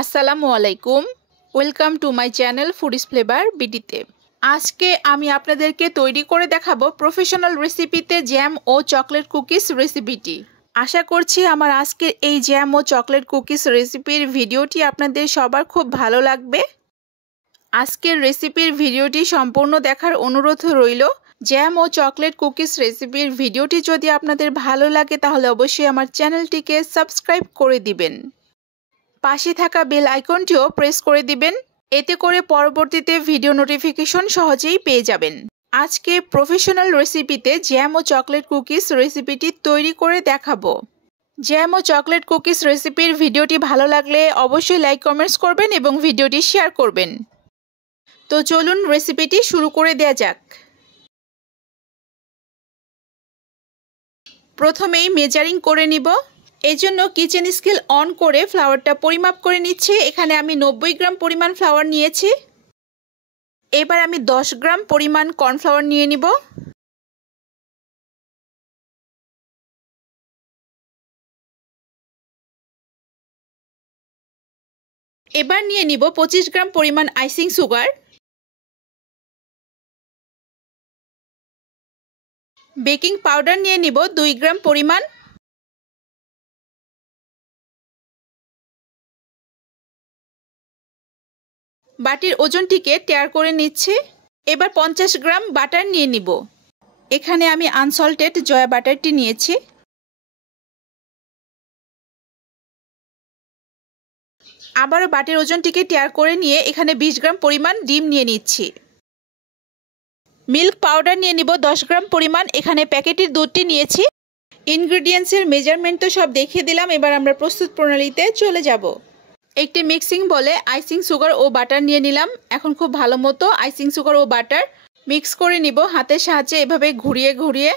আসসালামু আলাইকুম। Welcome to my channel foodies flavour বিডিতে। আজকে আমি আপনাদেরকে তৈরি করে দেখাবো প্রফেশনাল রেসিপিতে জ্যাম ও চকলেট কুকিজ রেসিপিটি। আশা করছি আমার আজকের এই জ্যাম ও চকলেট কুকিজ রেসিপির ভিডিওটি আপনাদের সবার খুব ভালো লাগবে। আজকের রেসিপির ভিডিওটি সম্পূর্ণ দেখার অনুরোধ রইল। জ্যাম ও চকলেট কুকিজ রেসিপির ভিডিওটি যদি আপনাদের ভালো লাগে তাহলে অবশ্যই আমার চ্যানেলটিকে সাবস্ক্রাইব করে দিবেন। পাশে থাকা বেল আইকনটিও প্রেস করে দিবেন, এতে করে পরবর্তীতে ভিডিও নোটিফিকেশন সহজেই পেয়ে যাবেন। আজকে প্রফেশনাল রেসিপিতে জ্যাম ও চকলেট কুকিজ রেসিপিটি তৈরি করে দেখাবো। জ্যাম ও চকলেট কুকিজ রেসিপির ভিডিওটি ভালো লাগলে অবশ্যই লাইক কমেন্টস করবেন এবং ভিডিওটি শেয়ার করবেন। তো চলুন রেসিপিটি শুরু করে দেয়া যাক। প্রথমেই মেজারিং করে নিব। এজন্য কিচেন স্কেল অন করে ফ্লাওয়ারটা পরিমাপ করে নিচ্ছি। এখানে আমি 90 গ্রাম পরিমাণ ফ্লাওয়ার নিয়েছি। এবার আমি 10 গ্রাম পরিমাণ কর্নফ্লাওয়ার নিয়ে নিব। এবার নিয়ে নিব 25 গ্রাম পরিমাণ আইসিং সুগার। বেকিং পাউডার নিয়ে নিব 2 গ্রাম পরিমাণ। বাটির ওজনটিকে টেয়ার করে নিচ্ছি। এবার 50 গ্রাম বাটার নিয়ে নিব। এখানে আমি আনসল্টেড জয়া বাটারটি নিয়েছি। আবারও বাটির ওজনটিকে টেয়ার করে নিয়ে এখানে 20 গ্রাম পরিমাণ ডিম নিয়ে নিচ্ছি। মিল্ক পাউডার নিয়ে নিব 10 গ্রাম পরিমাণ। এখানে প্যাকেটের দুধটি নিয়েছি। ইনগ্রেডিয়েন্টসের মেজারমেন্ট তো সব দেখিয়ে দিলাম। এবার আমরা প্রস্তুত প্রণালীতে চলে যাব। একটি মিক্সিং বলে আইসিং সুগার ও বাটার নিয়ে নিলাম। এখন খুব ভালো মতো আইসিং সুগার ও বাটার মিক্স করে নিব হাতের সাহায্যে এভাবে ঘুরিয়ে ঘুরিয়ে।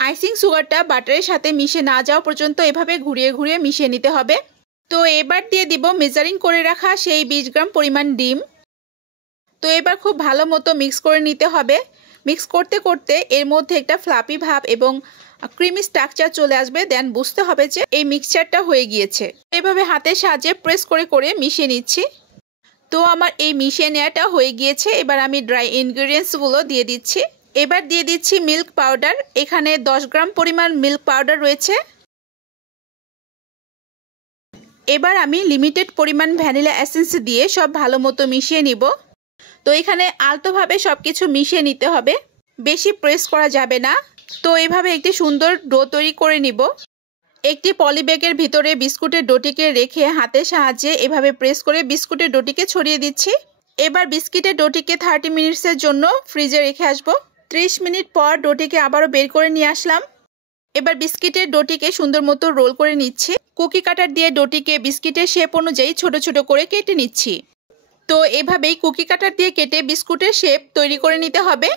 আইসিং সুগারটা বাটারের সাথে মিশে না যাওয়া পর্যন্ত এভাবে ঘুরিয়ে ঘুরিয়ে মিশিয়ে নিতে হবে। তো এবার দিয়ে দিব মেজারিং করে রাখা সেই 20 গ্রাম পরিমাণ ডিম। তো এবার খুব ভালো মতো মিক্স করে নিতে হবে। মিক্স করতে করতে এর মধ্যে একটা ফ্লাপি ভাব এবং ক্রিমি স্ট্রাকচার চলে আসবে। দেন বুঝতে হবে যে এই মিক্সচারটা হয়ে গিয়েছে। এভাবে হাতের সাহায্যে প্রেস করে করে মিশিয়ে নিচ্ছি। তো আমার এই মিশিয়ে নেওয়াটা হয়ে গিয়েছে। এবার আমি ড্রাই ইনগ্রেডিয়েন্টসগুলো দিয়ে দিচ্ছি। এবার দিয়ে দিচ্ছি মিল্ক পাউডার। এখানে 10 গ্রাম পরিমাণ মিল্ক পাউডার রয়েছে। এবার আমি লিমিটেড পরিমাণ ভ্যানিলা এসেন্স দিয়ে সব ভালো মতো মিশিয়ে নিব। তো এখানে আলতোভাবে সব কিছু মিশিয়ে নিতে হবে, বেশি প্রেস করা যাবে না। তো এভাবে একটি সুন্দর ডো তৈরি করে নিব। একটি পলিব্যাগের ভিতরে বিস্কুটের ডোটিকে রেখে হাতের সাহায্যে এভাবে প্রেস করে বিস্কুটের ডোটিকে ছড়িয়ে দিচ্ছি। এবার বিস্কুটের ডোটিকে 30 মিনিটসের জন্য ফ্রিজে রেখে আসব। 30 মিনিট পর ডোটিকে আবারও বের করে নিয়ে আসলাম। এবার বিস্কিটের ডোটিকে সুন্দর মতো রোল করে নিচ্ছি। কুকি কাটার দিয়ে ডোটিকে বিস্কিটের শেপ অনুযায়ী ছোট ছোট করে কেটে নিচ্ছি। তো এভাবেই কুকি কাটার দিয়ে কেটে বিস্কুটের শেপ তৈরি করে নিতে হবে।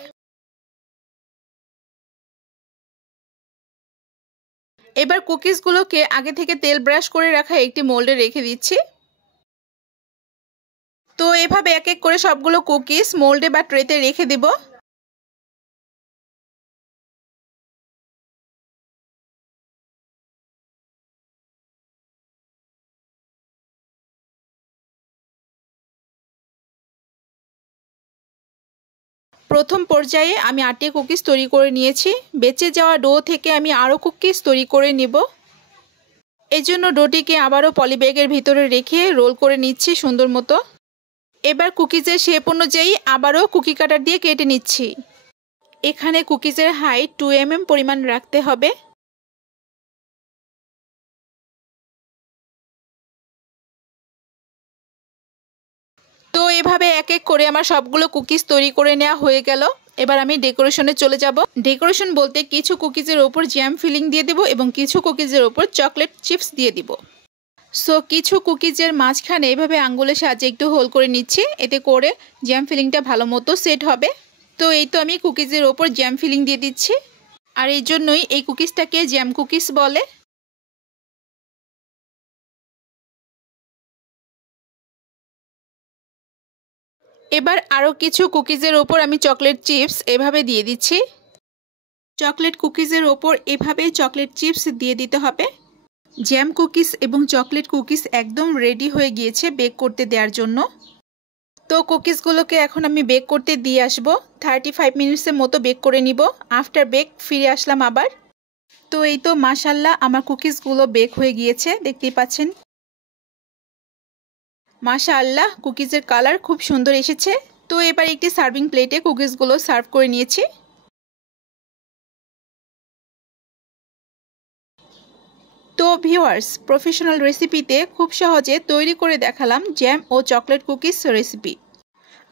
এবার কুকিজগুলোকে আগে থেকে তেল ব্রাশ করে রাখা একটি মোল্ডে রেখে দিচ্ছি। তো এভাবে এক এক করে সবগুলো কুকিজ মোল্ডে বা ট্রেতে রেখে দিব। প্রথম পর্যায়ে আমি 8টি কুকিজ তৈরি করে নিয়েছি। বেঁচে যাওয়া ডো থেকে আমি আরও কুকিজ তৈরি করে নিব। এই জন্য ডোটিকে আবারও পলিব্যাগের ভিতরে রেখে রোল করে নিচ্ছি সুন্দর মতো। এবার কুকিজের শেপ অনুযায়ী আবারও কুকি কাটার দিয়ে কেটে নিচ্ছি। এখানে কুকিজের হাইট 2 mm পরিমাণ রাখতে হবে। তো এভাবে এক এক করে আমার সবগুলো কুকিজ তৈরি করে নেওয়া হয়ে গেল। এবার আমি ডেকোরেশনে চলে যাব। ডেকোরেশন বলতে কিছু কুকিজের ওপর জ্যাম ফিলিং দিয়ে দেব এবং কিছু কুকিজের ওপর চকলেট চিপস দিয়ে দিব। সো কিছু কুকিজের মাঝখানে এভাবে আঙ্গুলের সাহায্যে একটু হোল করে নিচ্ছি, এতে করে জ্যাম ফিলিংটা ভালো মতো সেট হবে। তো এই তো আমি কুকিজের ওপর জ্যাম ফিলিং দিয়ে দিচ্ছি। আর এই জন্যই এই কুকিজটাকে জ্যাম কুকিজ বলে। এবার আরও কিছু কুকিজের ওপর আমি চকলেট চিপস এভাবে দিয়ে দিচ্ছি। চকলেট কুকিজের ওপর এভাবে চকলেট চিপস দিয়ে দিতে হবে। জ্যাম কুকিজ এবং চকলেট কুকিজ একদম রেডি হয়ে গিয়েছে বেক করতে দেওয়ার জন্য। তো কুকিজগুলোকে এখন আমি বেক করতে দিয়ে আসব। 35 মিনিটসের মতো বেক করে নিব। আফটার বেক ফিরে আসলাম আবার। তো এই তো মাশাআল্লাহ আমার কুকিজগুলো বেক হয়ে গিয়েছে, দেখতেই পাচ্ছেন। মাশাআল্লাহ কুকিজের কালার খুব সুন্দর এসেছে। তো এবার একটি সার্ভিং প্লেটে কুকিজগুলো সার্ভ করে নিয়েছি। তো ভিউয়ার্স, প্রফেশনাল রেসিপিতে খুব সহজে তৈরি করে দেখালাম জ্যাম ও চকলেট কুকিজ রেসিপি।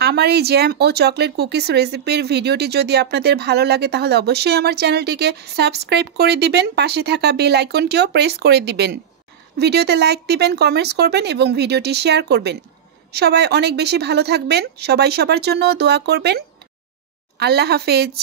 আমার এই জ্যাম ও চকলেট কুকিজ রেসিপির ভিডিওটি যদি আপনাদের ভালো লাগে তাহলে অবশ্যই আমার চ্যানেলটিকে সাবস্ক্রাইব করে দিবেন, পাশে থাকা বেল আইকনটিও প্রেস করে দিবেন। ভিডিওতে লাইক দিবেন, কমেন্টস করবেন এবং ভিডিওটি শেয়ার করবেন। সবাই অনেক বেশি ভালো থাকবেন, সবাই সবার জন্য দোয়া করবেন। আল্লাহ হাফেজ।